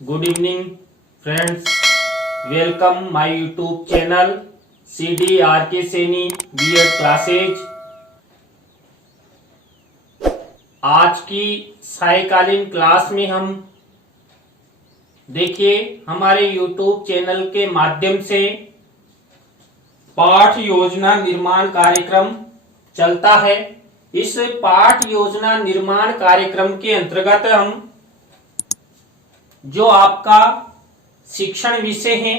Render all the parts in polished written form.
Good evening, friends. Welcome my YouTube channel CDRK Seni B.Ed classes. आज की सायकालीन class में हम देखिए हमारे YouTube चैनल के माध्यम से पाठ योजना निर्माण कार्यक्रम चलता है। इस पाठ योजना निर्माण कार्यक्रम के अंतर्गत हम जो आपका शिक्षण विषय है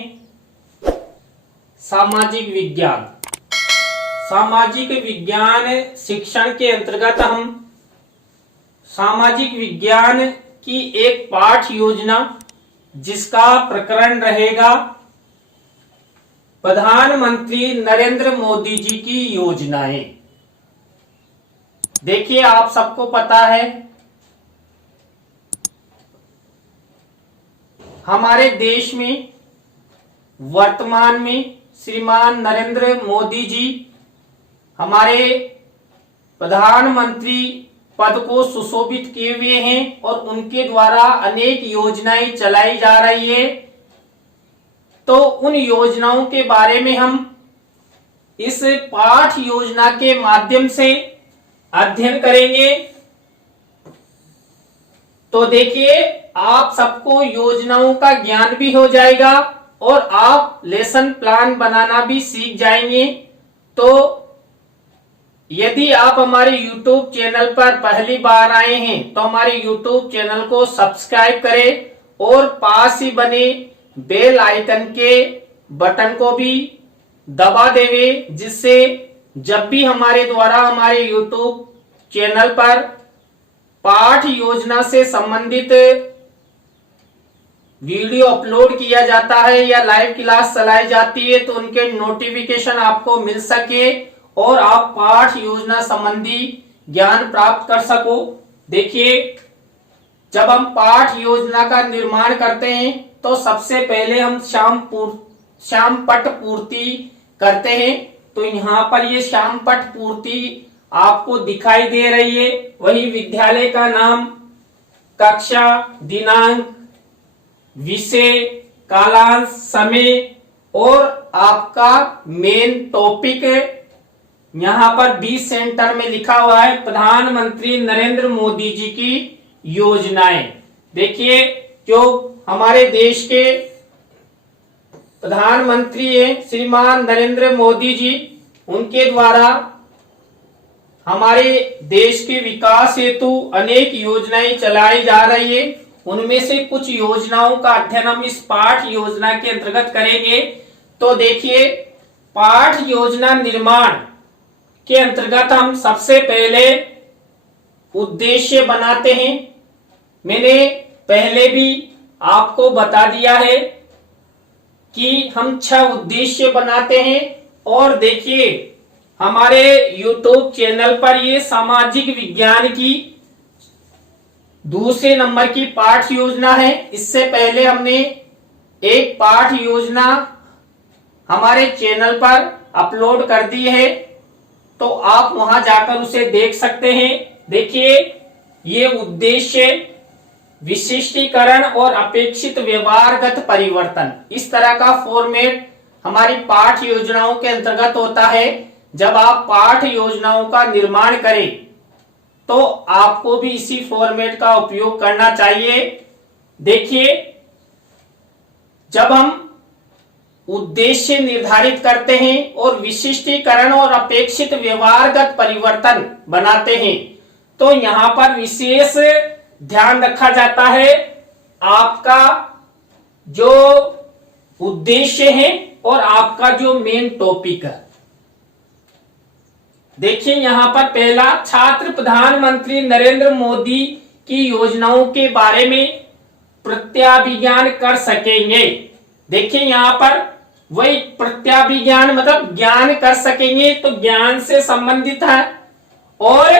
सामाजिक विज्ञान, सामाजिक विज्ञान शिक्षण के अंतर्गत हम सामाजिक विज्ञान की एक पाठ योजना जिसका प्रकरण रहेगा प्रधानमंत्री नरेंद्र मोदी जी की योजनाएं। देखिए आप सबको पता है हमारे देश में वर्तमान में श्रीमान नरेंद्र मोदी जी हमारे प्रधानमंत्री पद को सुशोभित किए हुए हैं और उनके द्वारा अनेक योजनाएं चलाई जा रही है। तो उन योजनाओं के बारे में हम इस पाठ योजना के माध्यम से अध्ययन करेंगे। तो देखिए आप सबको योजनाओं का ज्ञान भी हो जाएगा और आप लेसन प्लान बनाना भी सीख जाएंगे। तो यदि आप हमारे YouTube चैनल पर पहली बार आए हैं तो हमारे YouTube चैनल को सब्सक्राइब करें और पास ही बने बेल आइकन के बटन को भी दबा देवे, जिससे जब भी हमारे द्वारा हमारे YouTube चैनल पर पाठ योजना से संबंधित वीडियो अपलोड किया जाता है या लाइव क्लास चलाई जाती है तो उनके नोटिफिकेशन आपको मिल सके और आप पाठ योजना संबंधी ज्ञान प्राप्त कर सको। देखिए जब हम पाठ योजना का निर्माण करते हैं तो सबसे पहले हम श्याम पट पूर्ति करते हैं। तो यहाँ पर ये श्याम पट पूर्ति आपको दिखाई दे रही है। वही विद्यालय का नाम, कक्षा, दिनांक, विषय, कालांश, समय और आपका मेन टॉपिक यहाँ पर 20 सेंटर में लिखा हुआ है प्रधानमंत्री नरेंद्र मोदी जी की योजनाएं। देखिए जो हमारे देश के प्रधानमंत्री हैं श्रीमान नरेंद्र मोदी जी, उनके द्वारा हमारे देश के विकास हेतु अनेक योजनाएं चलाई जा रही है। उनमें से कुछ योजनाओं का अध्ययन हम इस पाठ योजना के अंतर्गत करेंगे। तो देखिए पाठ योजना निर्माण के अंतर्गत हम सबसे पहले उद्देश्य बनाते हैं। मैंने पहले भी आपको बता दिया है कि हम 6 उद्देश्य बनाते हैं। और देखिए हमारे YouTube चैनल पर ये सामाजिक विज्ञान की दूसरे नंबर की पाठ योजना है। इससे पहले हमने एक पाठ योजना हमारे चैनल पर अपलोड कर दी है, तो आप वहां जाकर उसे देख सकते हैं। देखिए ये उद्देश्य विशिष्टीकरण और अपेक्षित व्यवहारगत परिवर्तन, इस तरह का फॉर्मेट हमारी पाठ योजनाओं के अंतर्गत होता है। जब आप पाठ योजनाओं का निर्माण करें तो आपको भी इसी फॉर्मेट का उपयोग करना चाहिए। देखिए जब हम उद्देश्य निर्धारित करते हैं और विशिष्टीकरण और अपेक्षित व्यवहारगत परिवर्तन बनाते हैं तो यहां पर विशेष ध्यान रखा जाता है आपका जो उद्देश्य है और आपका जो मेन टॉपिक है। देखिए यहां पर पहला, छात्र प्रधानमंत्री नरेंद्र मोदी की योजनाओं के बारे में प्रत्याभिज्ञान कर सकेंगे। देखिए यहां पर वही प्रत्याभिज्ञान मतलब ज्ञान कर सकेंगे, तो ज्ञान से संबंधित है और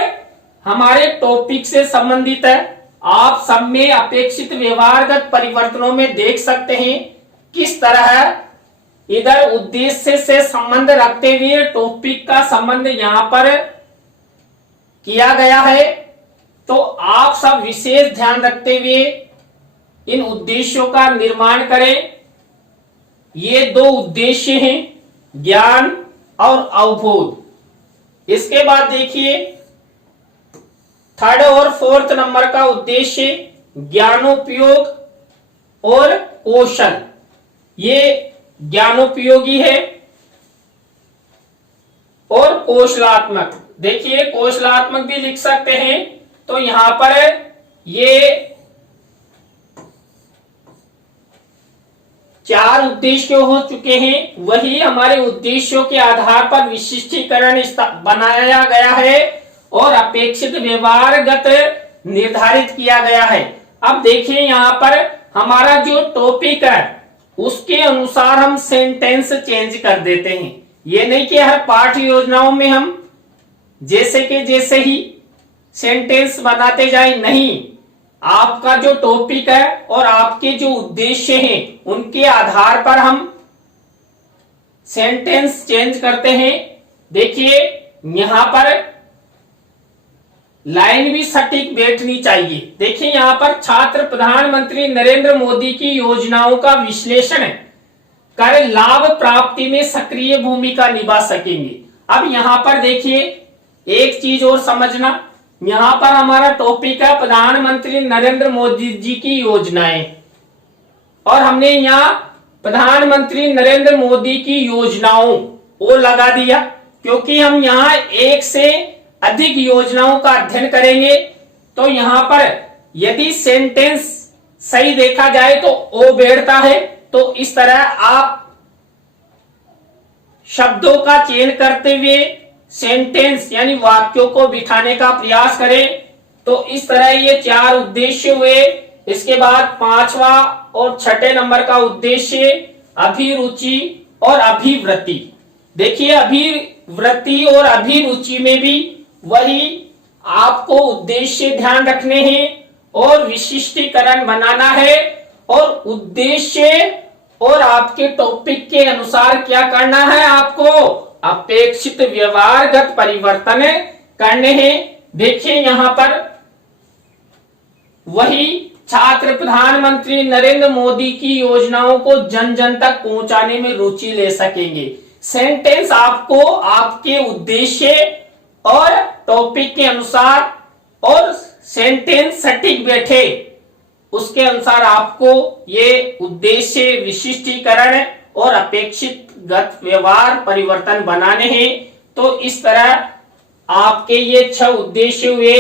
हमारे टॉपिक से संबंधित है। आप सब में अपेक्षित व्यवहारगत परिवर्तनों में देख सकते हैं किस तरह इधर उद्देश्य से संबंध रखते हुए टॉपिक का संबंध यहां पर किया गया है। तो आप सब विशेष ध्यान रखते हुए इन उद्देश्यों का निर्माण करें। ये दो उद्देश्य हैं, ज्ञान और अवबोध। इसके बाद देखिए थर्ड और फोर्थ नंबर का उद्देश्य ज्ञानोपयोग और कौशल। ये ज्ञानोपयोगी है और कौशलात्मक। देखिए कौशलात्मक भी लिख सकते हैं। तो यहां पर ये चार उद्देश्य हो चुके हैं। वही हमारे उद्देश्यों के आधार पर विशिष्टीकरण बनाया गया है और अपेक्षित व्यवहारगत निर्धारित किया गया है। अब देखिए यहाँ पर हमारा जो टॉपिक है उसके अनुसार हम सेंटेंस चेंज कर देते हैं। ये नहीं कि हर पाठ योजनाओं में हम जैसे के जैसे ही सेंटेंस बनाते जाए, नहीं। आपका जो टॉपिक है और आपके जो उद्देश्य हैं उनके आधार पर हम सेंटेंस चेंज करते हैं। देखिए यहां पर लाइन भी सटीक बैठनी चाहिए। देखिए यहां पर छात्र प्रधानमंत्री नरेंद्र मोदी की योजनाओं का विश्लेषण कर लाभ प्राप्ति में सक्रिय भूमिका निभा सकेंगे। अब यहां पर देखिए एक चीज और समझना, यहां पर हमारा टॉपिक है प्रधानमंत्री नरेंद्र मोदी जी की योजनाएं और हमने यहां प्रधानमंत्री नरेंद्र मोदी की योजनाओं वो लगा दिया, क्योंकि हम यहां एक से अधिक योजनाओं का अध्ययन करेंगे। तो यहां पर यदि सेंटेंस सही देखा जाए तो ओ बैठता है। तो इस तरह आप शब्दों का चयन करते हुए सेंटेंस यानी वाक्यों को बिठाने का प्रयास करें। तो इस तरह ये चार उद्देश्य हुए। इसके बाद पांचवा और छठे नंबर का उद्देश्य अभिरुचि और अभिवृत्ति। देखिए अभिवृत्ति और अभिरुचि में भी वही आपको उद्देश्य ध्यान रखने हैं और विशिष्टीकरण बनाना है और उद्देश्य और आपके टॉपिक के अनुसार क्या करना है, आपको अपेक्षित व्यवहारगत परिवर्तन करने हैं। देखिए यहां पर वही छात्र प्रधानमंत्री नरेंद्र मोदी की योजनाओं को जन जन तक पहुंचाने में रुचि ले सकेंगे। सेंटेंस आपको आपके उद्देश्य और टॉपिक के अनुसार और सेंटेंस सटीक बैठे उसके अनुसार आपको ये उद्देश्य विशिष्टीकरण और अपेक्षित गत व्यवहार परिवर्तन बनाने हैं। तो इस तरह आपके ये 6 उद्देश्य हुए।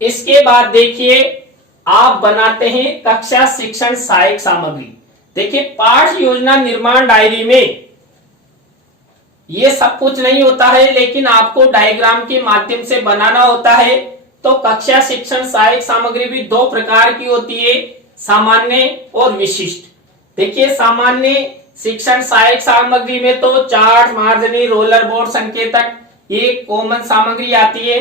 इसके बाद देखिए आप बनाते हैं कक्षा शिक्षण सहायक सामग्री। देखिए पाठ योजना निर्माण डायरी में ये सब कुछ नहीं होता है, लेकिन आपको डायग्राम के माध्यम से बनाना होता है। तो कक्षा शिक्षण सहायक सामग्री भी 2 प्रकार की होती है, सामान्य और विशिष्ट। देखिए सामान्य शिक्षण सहायक सामग्री में तो चार्ट, मार्जनी, रोलर बोर्ड, संकेतक ये कॉमन सामग्री आती है।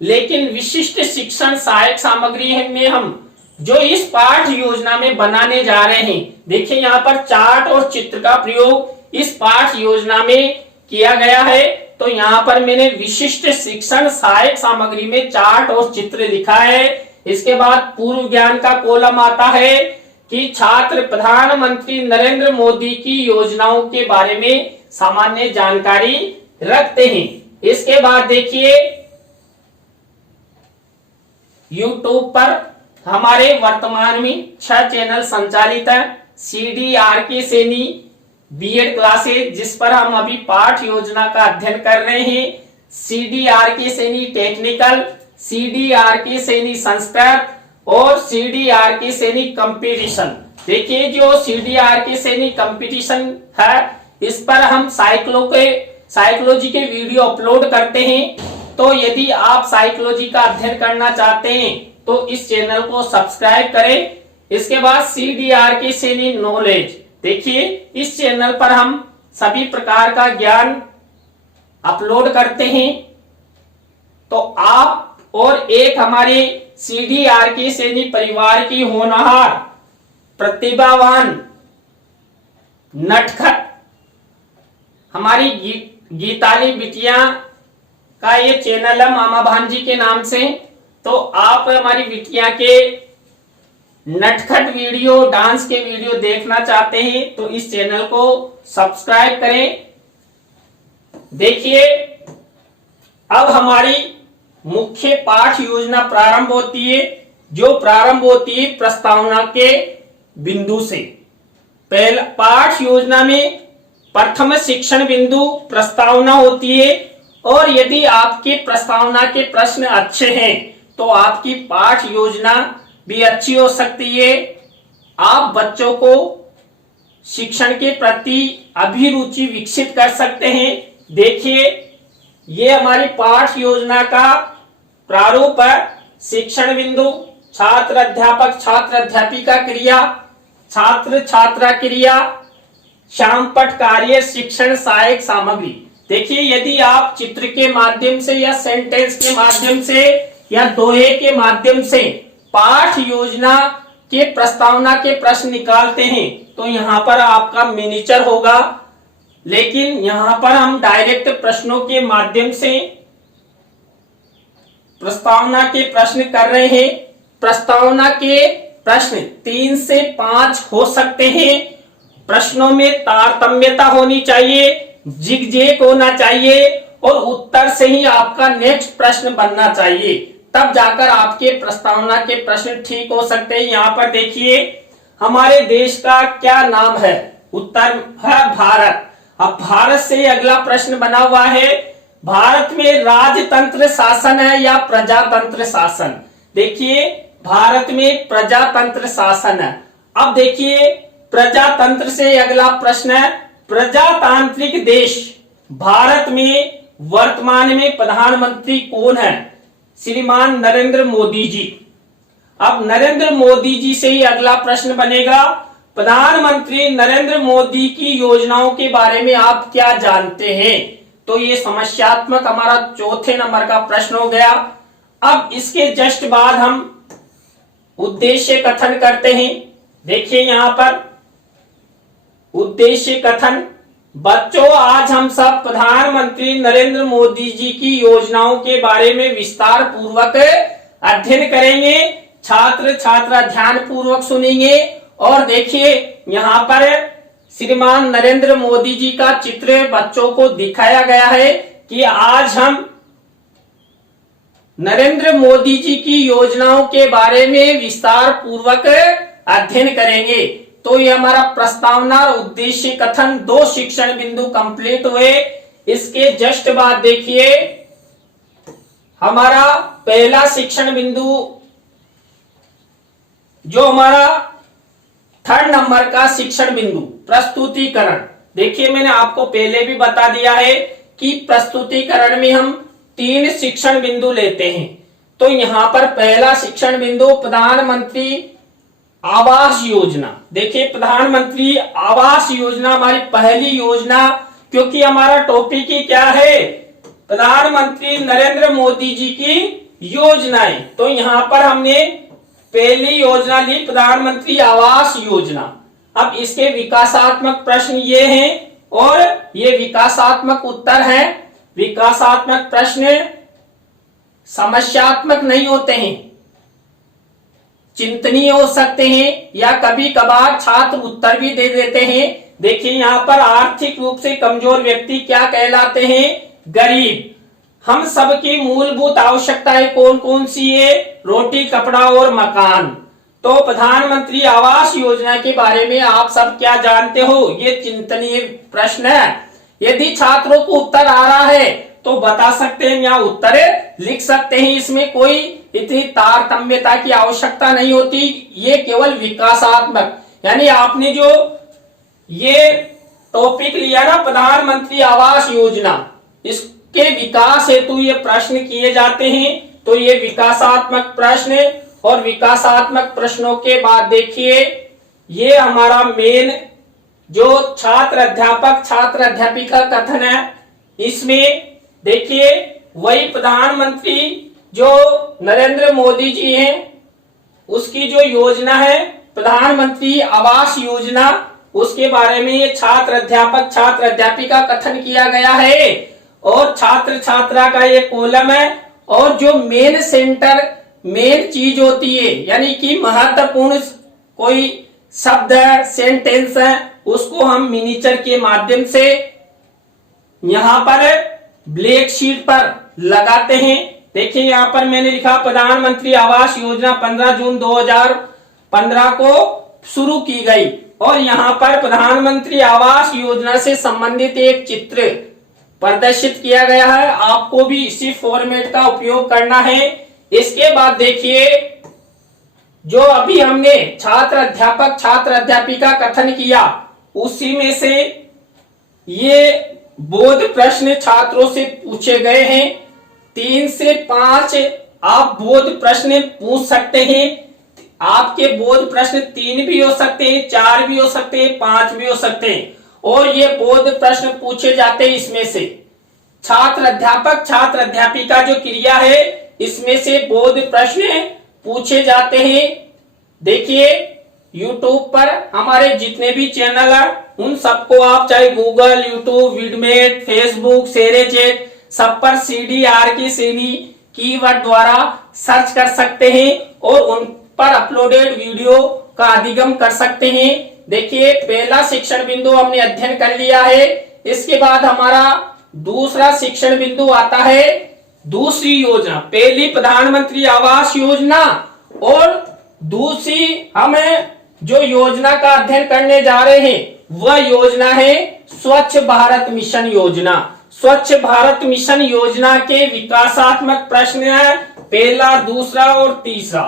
लेकिन विशिष्ट शिक्षण सहायक सामग्री में हम जो इस पाठ योजना में बनाने जा रहे हैं, देखिए यहाँ पर चार्ट और चित्र का प्रयोग इस पाठ योजना में किया गया है। तो यहाँ पर मैंने विशिष्ट शिक्षण सहायक सामग्री में चार्ट और चित्र लिखा है। इसके बाद पूर्व ज्ञान का कॉलम आता है कि छात्र प्रधानमंत्री नरेंद्र मोदी की योजनाओं के बारे में सामान्य जानकारी रखते हैं। इसके बाद देखिए YouTube पर हमारे वर्तमान में 6 चैनल संचालित है। CDRK सैनी बीएड क्लासेज, जिस पर हम अभी पाठ योजना का अध्ययन कर रहे हैं, CDRK Saini technical, CDRK Saini Sanskrit और CDRK सैनी कंपटीशन। देखिए जो CDRK सैनी कंपटीशन है इस पर हम साइकोलॉजी के वीडियो अपलोड करते हैं। तो यदि आप साइकोलॉजी का अध्ययन करना चाहते हैं तो इस चैनल को सब्सक्राइब करें। इसके बाद CDRK सैनी नॉलेज, देखिए इस चैनल पर हम सभी प्रकार का ज्ञान अपलोड करते हैं। तो आप और एक हमारे CDRK सैनी परिवार की होनहार, प्रतिभावान, नटखट हमारी गीताली बिटिया का ये चैनल है मामा भांजी के नाम से। तो आप हमारी बिटिया के नटखट वीडियो, डांस के वीडियो देखना चाहते हैं तो इस चैनल को सब्सक्राइब करें। देखिए, अब हमारी मुख्य पाठ योजना प्रारंभ होती है, जो प्रारंभ होती है प्रस्तावना के बिंदु से। पहला पाठ योजना में प्रथम शिक्षण बिंदु प्रस्तावना होती है, और यदि आपके प्रस्तावना के प्रश्न अच्छे हैं तो आपकी पाठ योजना भी अच्छी हो सकती है। आप बच्चों को शिक्षण के प्रति अभिरुचि विकसित कर सकते हैं। देखिए, ये हमारी पाठ योजना का प्रारूप है। शिक्षण बिंदु, छात्र अध्यापक छात्र अध्यापिका क्रिया, छात्र छात्रा क्रिया, शामपट कार्य, शिक्षण सहायक सामग्री। देखिए, यदि आप चित्र के माध्यम से या सेंटेंस के माध्यम से या दोहे के माध्यम से पाठ योजना के प्रस्तावना के प्रश्न निकालते हैं तो यहाँ पर आपका मिनिएचर होगा, लेकिन यहाँ पर हम डायरेक्ट प्रश्नों के माध्यम से प्रस्तावना के प्रश्न कर रहे हैं। प्रस्तावना के प्रश्न 3 से 5 हो सकते हैं। प्रश्नों में तारतम्यता होनी चाहिए, जिगजैग होना चाहिए, और उत्तर से ही आपका नेक्स्ट प्रश्न बनना चाहिए, तब जाकर आपके प्रस्तावना के प्रश्न ठीक हो सकते हैं। यहाँ पर देखिए, हमारे देश का क्या नाम है? उत्तर है भारत। अब भारत से अगला प्रश्न बना हुआ है, भारत में राजतंत्र शासन है या प्रजातंत्र शासन? देखिए, भारत में प्रजातंत्र शासन है। अब देखिए, प्रजातंत्र से अगला प्रश्न है, प्रजातांत्रिक देश भारत में वर्तमान में प्रधानमंत्री कौन है? श्रीमान नरेंद्र मोदी जी। अब नरेंद्र मोदी जी से ही अगला प्रश्न बनेगा, प्रधानमंत्री नरेंद्र मोदी की योजनाओं के बारे में आप क्या जानते हैं? तो ये समस्यात्मक हमारा चौथे नंबर का प्रश्न हो गया। अब इसके जस्ट बाद हम उद्देश्य कथन करते हैं। देखिए, यहां पर उद्देश्य कथन, बच्चों आज हम सब प्रधानमंत्री नरेंद्र मोदी जी की योजनाओं के बारे में विस्तार पूर्वक अध्ययन करेंगे। छात्र छात्रा ध्यान पूर्वक सुनेंगे। और देखिए, यहाँ पर श्रीमान नरेंद्र मोदी जी का चित्र बच्चों को दिखाया गया है कि आज हम नरेंद्र मोदी जी की योजनाओं के बारे में विस्तार पूर्वक अध्ययन करेंगे। तो ये हमारा प्रस्तावना और उद्देश्य कथन 2 शिक्षण बिंदु कंप्लीट हुए। इसके जस्ट बाद देखिए, हमारा पहला शिक्षण बिंदु जो हमारा 3rd नंबर का शिक्षण बिंदु प्रस्तुतिकरण। देखिए, मैंने आपको पहले भी बता दिया है कि प्रस्तुतिकरण में हम 3 शिक्षण बिंदु लेते हैं। तो यहां पर पहला शिक्षण बिंदु प्रधानमंत्री आवास योजना। देखिए, प्रधानमंत्री आवास योजना हमारी पहली योजना, क्योंकि हमारा टॉपिक ही क्या है? प्रधानमंत्री नरेंद्र मोदी जी की योजनाएं। तो यहां पर हमने पहली योजना ली, प्रधानमंत्री आवास योजना। अब इसके विकासात्मक प्रश्न ये हैं, और ये विकासात्मक उत्तर हैं। विकासात्मक प्रश्न समस्यात्मक नहीं होते हैं, चिंतनीय हो सकते हैं, या कभी कभार छात्र उत्तर भी दे देते हैं। देखिए, यहाँ पर आर्थिक रूप से कमजोर व्यक्ति क्या कहलाते हैं? गरीब। हम सबकी मूलभूत आवश्यकताएं कौन कौन सी है? रोटी, कपड़ा और मकान। तो प्रधानमंत्री आवास योजना के बारे में आप सब क्या जानते हो? ये चिंतनीय प्रश्न है। यदि छात्रों को उत्तर आ रहा है तो बता सकते हैं, यहाँ उत्तर लिख सकते हैं। इसमें कोई इतनी तारतम्यता की आवश्यकता नहीं होती। ये केवल विकासात्मक, यानी आपने जो ये टॉपिक लिया ना, प्रधानमंत्री आवास योजना, इसके विकास हेतु ये प्रश्न किए जाते हैं। तो ये विकासात्मक प्रश्न, और विकासात्मक प्रश्नों के बाद देखिए, ये हमारा मेन जो छात्र अध्यापक छात्र अध्यापिका कथन है। इसमें देखिए, वही प्रधानमंत्री जो नरेंद्र मोदी जी हैं, उसकी जो योजना है प्रधानमंत्री आवास योजना, उसके बारे में ये छात्र अध्यापक छात्र अध्यापिका कथन किया गया है। और छात्र छात्रा का ये कॉलम है, और जो मेन सेंटर मेन चीज होती है, यानी कि महत्वपूर्ण कोई शब्द है, सेंटेंस है, उसको हम मिनिएचर के माध्यम से यहां पर ब्लैक शीट पर लगाते हैं। देखिए यहां पर मैंने लिखा प्रधानमंत्री आवास योजना 15 जून 2015 को शुरू की गई, और यहां पर प्रधानमंत्री आवास योजना से संबंधित एक चित्र प्रदर्शित किया गया है। आपको भी इसी फॉर्मेट का उपयोग करना है। इसके बाद देखिए, जो अभी हमने छात्र अध्यापक छात्र अध्यापिका कथन किया, उसी में से ये बोध प्रश्न छात्रों से पूछे गए हैं। 3 से 5 आप बोध प्रश्न पूछ सकते हैं। आपके बोध प्रश्न 3 भी हो सकते हैं, 4 भी हो सकते हैं, 5 भी हो सकते हैं, और ये बोध प्रश्न पूछे जाते हैं। इसमें से छात्र अध्यापक छात्र अध्यापिका जो क्रिया है, इसमें से बोध प्रश्न पूछे जाते हैं। देखिए YouTube पर हमारे जितने भी चैनल है, उन सबको आप चाहे गूगल, यूट्यूब, विडमेट, फेसबुक, शेरेचेट, सब पर CDRK कीवर्ड द्वारा सर्च कर सकते हैं और उन पर अपलोडेड वीडियो का अधिगम कर सकते हैं। देखिए पहला शिक्षण बिंदु हमने अध्ययन कर लिया है। इसके बाद हमारा दूसरा शिक्षण बिंदु आता है दूसरी योजना। पहली प्रधानमंत्री आवास योजना और दूसरी हमें जो योजना का अध्ययन करने जा रहे हैं वह योजना है स्वच्छ भारत मिशन योजना। स्वच्छ भारत मिशन योजना के विकासात्मक प्रश्न है पहला, दूसरा और तीसरा।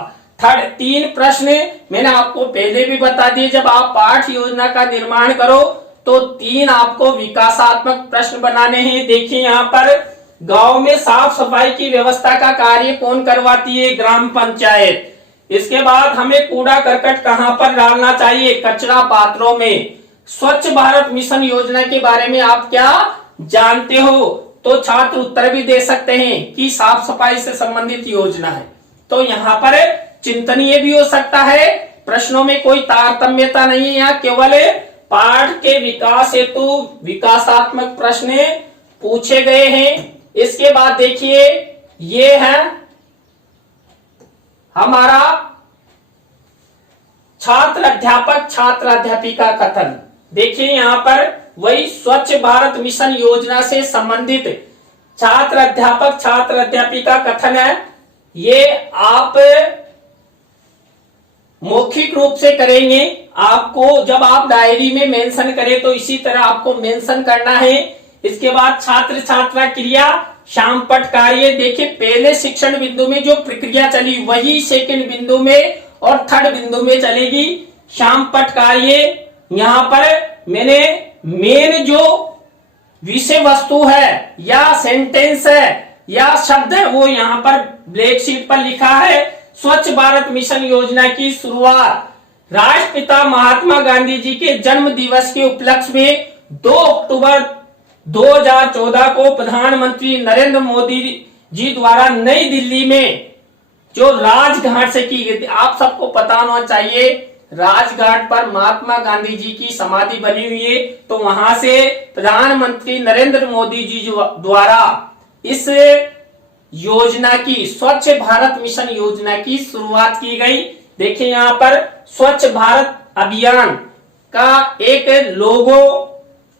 3 प्रश्न मैंने आपको पहले भी बता दिए। जब आप पाठ योजना का निर्माण करो तो 3 आपको विकासात्मक प्रश्न बनाने हैं। देखिए यहाँ पर गांव में साफ सफाई की व्यवस्था का कार्य कौन करवाती है? ग्राम पंचायत। इसके बाद हमें कूड़ा करकट कहां पर डालना चाहिए? कचरा पात्रों में। स्वच्छ भारत मिशन योजना के बारे में आप क्या जानते हो? तो छात्र उत्तर भी दे सकते हैं कि साफ सफाई से संबंधित योजना है। तो यहाँ पर चिंतनीय भी हो सकता है, प्रश्नों में कोई तारतम्यता नहीं है। यहाँ केवल पाठ के विकास हेतु विकासात्मक प्रश्न पूछे गए हैं। इसके बाद देखिए ये है हमारा छात्र अध्यापक छात्र अध्यापिका कथन। देखिए यहाँ पर वही स्वच्छ भारत मिशन योजना से संबंधित छात्र अध्यापक छात्र अध्यापिका कथन है। ये आप मौखिक रूप से करेंगे। आपको जब आप डायरी में मेंशन करें तो इसी तरह आपको मेंशन करना है। इसके बाद छात्र छात्रा क्रिया शाम पट कार्य। देखिए पहले शिक्षण बिंदु में जो प्रक्रिया चली वही सेकंड बिंदु में और थर्ड बिंदु में चलेगी। शाम पट कार्य यहाँ पर मैंने मेन जो विषय वस्तु है या सेंटेंस है या शब्द है वो यहाँ पर ब्लैक शीट पर लिखा है। स्वच्छ भारत मिशन योजना की शुरुआत राष्ट्रपिता महात्मा गांधी जी के जन्म दिवस के उपलक्ष्य में 2 अक्टूबर 2014 को प्रधानमंत्री नरेंद्र मोदी जी द्वारा नई दिल्ली में जो राजघाट से की गई थी। आप सबको पता होना चाहिए राजघाट पर महात्मा गांधी जी की समाधि बनी हुई है। तो वहां से प्रधानमंत्री नरेंद्र मोदी जी द्वारा इस योजना की स्वच्छ भारत मिशन योजना की शुरुआत की गई। देखिए यहाँ पर स्वच्छ भारत अभियान का एक लोगो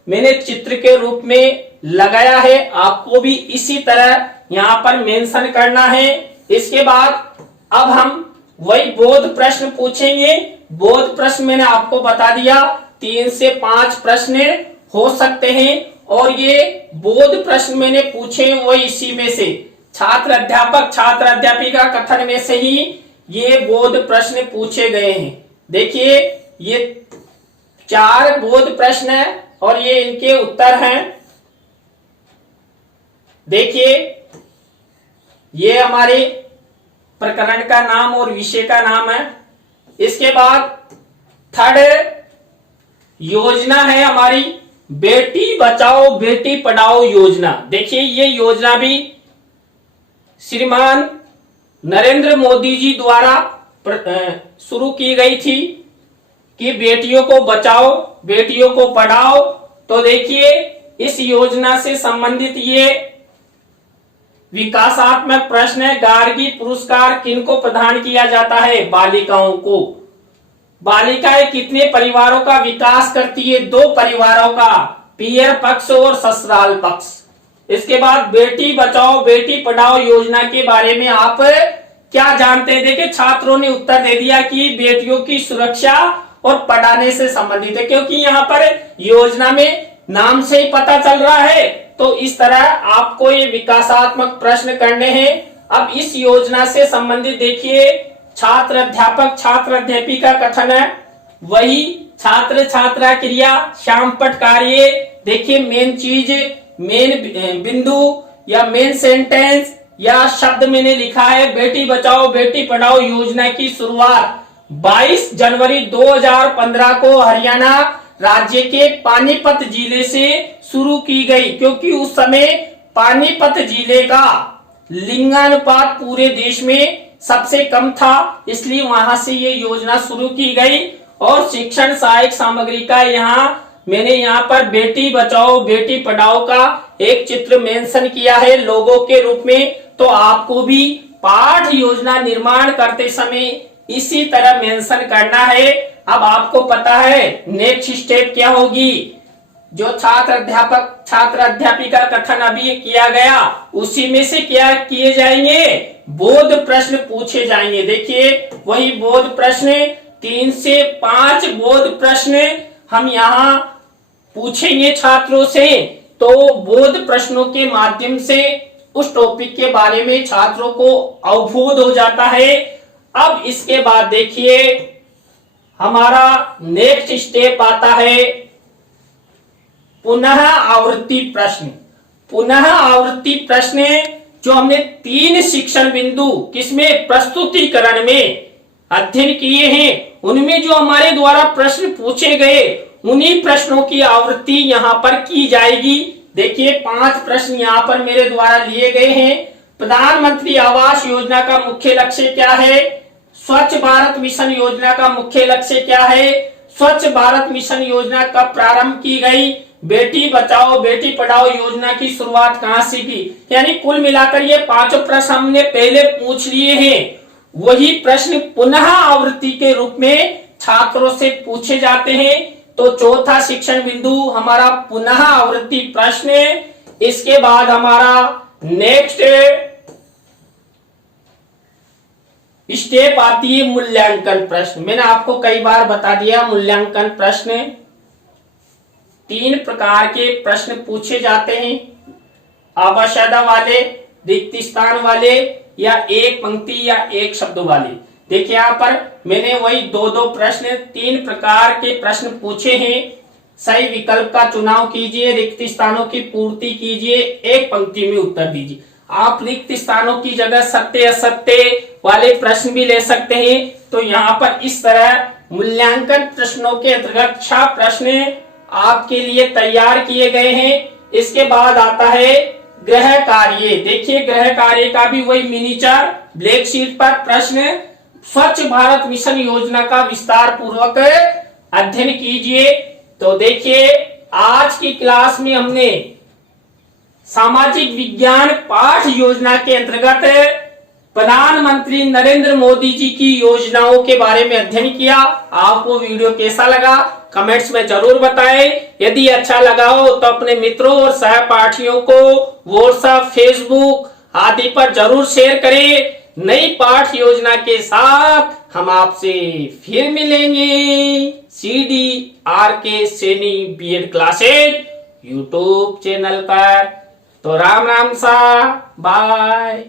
मैंने चित्र के रूप में लगाया है। आपको भी इसी तरह यहाँ पर मेंशन करना है। इसके बाद अब हम वही बोध प्रश्न पूछेंगे। बोध प्रश्न मैंने आपको बता दिया 3 से 5 प्रश्न हो सकते हैं और ये बोध प्रश्न मैंने पूछे वही इसी में से छात्र अध्यापक छात्र अध्यापिका कथन में से ही ये बोध प्रश्न पूछे गए हैं। देखिए ये 4 बोध प्रश्न है और ये इनके उत्तर हैं। देखिए ये हमारे प्रकरण का नाम और विषय का नाम है। इसके बाद थर्ड योजना है हमारी बेटी बचाओ बेटी पढ़ाओ योजना। देखिए ये योजना भी श्रीमान नरेंद्र मोदी जी द्वारा शुरू की गई थी कि बेटियों को बचाओ बेटियों को पढ़ाओ। तो देखिए इस योजना से संबंधित ये विकासात्मक प्रश्न है। गार्गी पुरस्कार किनको प्रदान किया जाता है? बालिकाओं को। बालिकाएं कितने परिवारों का विकास करती है? 2 परिवारों का, पियर पक्ष और ससुराल पक्ष। इसके बाद बेटी बचाओ बेटी पढ़ाओ योजना के बारे में आप क्या जानते हैं? देखिए छात्रों ने उत्तर दे दिया कि बेटियों की सुरक्षा और पढ़ाने से संबंधित है, क्योंकि यहाँ पर योजना में नाम से ही पता चल रहा है। तो इस तरह आपको ये विकासात्मक प्रश्न करने हैं। अब इस योजना से संबंधित देखिए, छात्र अध्यापक छात्र अध्यापिका कथन है, वही छात्र छात्रा क्रिया, श्यामपट कार्य। देखिए मेन चीज, मेन बिंदु या मेन सेंटेंस या शब्द मैंने लिखा है, बेटी बचाओ बेटी पढ़ाओ योजना की शुरुआत 22 जनवरी 2015 को हरियाणा राज्य के पानीपत जिले से शुरू की गई, क्योंकि उस समय पानीपत जिले का लिंगानुपात पूरे देश में सबसे कम था, इसलिए वहां से ये योजना शुरू की गई। और शिक्षण सहायक सामग्री का मैंने यहाँ पर बेटी बचाओ बेटी पढ़ाओ का एक चित्र मेंशन किया है लोगो के रूप में। तो आपको भी पाठ योजना निर्माण करते समय इसी तरह मेंशन करना है। अब आपको पता है नेक्स्ट स्टेप क्या होगी, जो छात्र अध्यापक छात्र अध्यापिका कथन अभी किया गया उसी में से क्या किए जाएंगे, बोध प्रश्न पूछे जाएंगे। देखिए वही बोध प्रश्न 3 से 5 बोध प्रश्न हम यहाँ पूछेंगे छात्रों से। तो बोध प्रश्नों के माध्यम से उस टॉपिक के बारे में छात्रों को अवबोध हो जाता है। अब इसके बाद देखिए हमारा नेक्स्ट स्टेप आता है पुनः आवृत्ति प्रश्न। पुनः आवृत्ति प्रश्न जो हमने 3 शिक्षण बिंदु किसमें, प्रस्तुतिकरण में अध्ययन किए हैं, उनमें जो हमारे द्वारा प्रश्न पूछे गए उन्हीं प्रश्नों की आवृत्ति यहाँ पर की जाएगी। देखिए 5 प्रश्न यहाँ पर मेरे द्वारा लिए गए हैं। प्रधानमंत्री आवास योजना का मुख्य लक्ष्य क्या है? स्वच्छ भारत मिशन योजना का मुख्य लक्ष्य क्या है? स्वच्छ भारत मिशन योजना कब प्रारंभ की गई? बेटी बचाओ बेटी पढ़ाओ योजना की शुरुआत कहां से की? यानी कुल मिलाकर ये 5 प्रश्न हमने पहले पूछ लिए हैं, वही प्रश्न पुनः आवृत्ति के रूप में छात्रों से पूछे जाते हैं। तो चौथा शिक्षण बिंदु हमारा पुनः आवृत्ति प्रश्न। इसके बाद हमारा नेक्स्ट स्टेप आती है मूल्यांकन प्रश्न। मैंने आपको कई बार बता दिया मूल्यांकन प्रश्न 3 प्रकार के प्रश्न पूछे जाते हैं, आवश्यकता वाले, रिक्त स्थान वाले या एक पंक्ति या एक शब्द वाले। देखिए यहाँ पर मैंने वही 2 प्रश्न 3 प्रकार के प्रश्न पूछे हैं। सही विकल्प का चुनाव कीजिए, रिक्त स्थानों की पूर्ति कीजिए, एक पंक्ति में उत्तर दीजिए। आप रिक्त स्थानों की जगह सत्य असत्य वाले प्रश्न भी ले सकते हैं। तो यहाँ पर इस तरह मूल्यांकन प्रश्नों के अंतर्गत 6 प्रश्न आपके लिए तैयार किए गए हैं। इसके बाद आता है गृह कार्य। देखिए गृह कार्य का भी वही मिनीचर ब्लैक शीट पर प्रश्न, स्वच्छ भारत मिशन योजना का विस्तार पूर्वक अध्ययन कीजिए। तो देखिए आज की क्लास में हमने सामाजिक विज्ञान पाठ योजना के अंतर्गत प्रधानमंत्री नरेंद्र मोदी जी की योजनाओं के बारे में अध्ययन किया। आपको वीडियो कैसा लगा कमेंट्स में जरूर बताएं। यदि अच्छा लगा हो तो अपने मित्रों और सहपाठियों को व्हाट्सएप, फेसबुक आदि पर जरूर शेयर करें। नई पाठ योजना के साथ हम आपसे फिर मिलेंगे। CDRK Saini BEd classes YouTube channel पर। तो राम राम सा, बाय।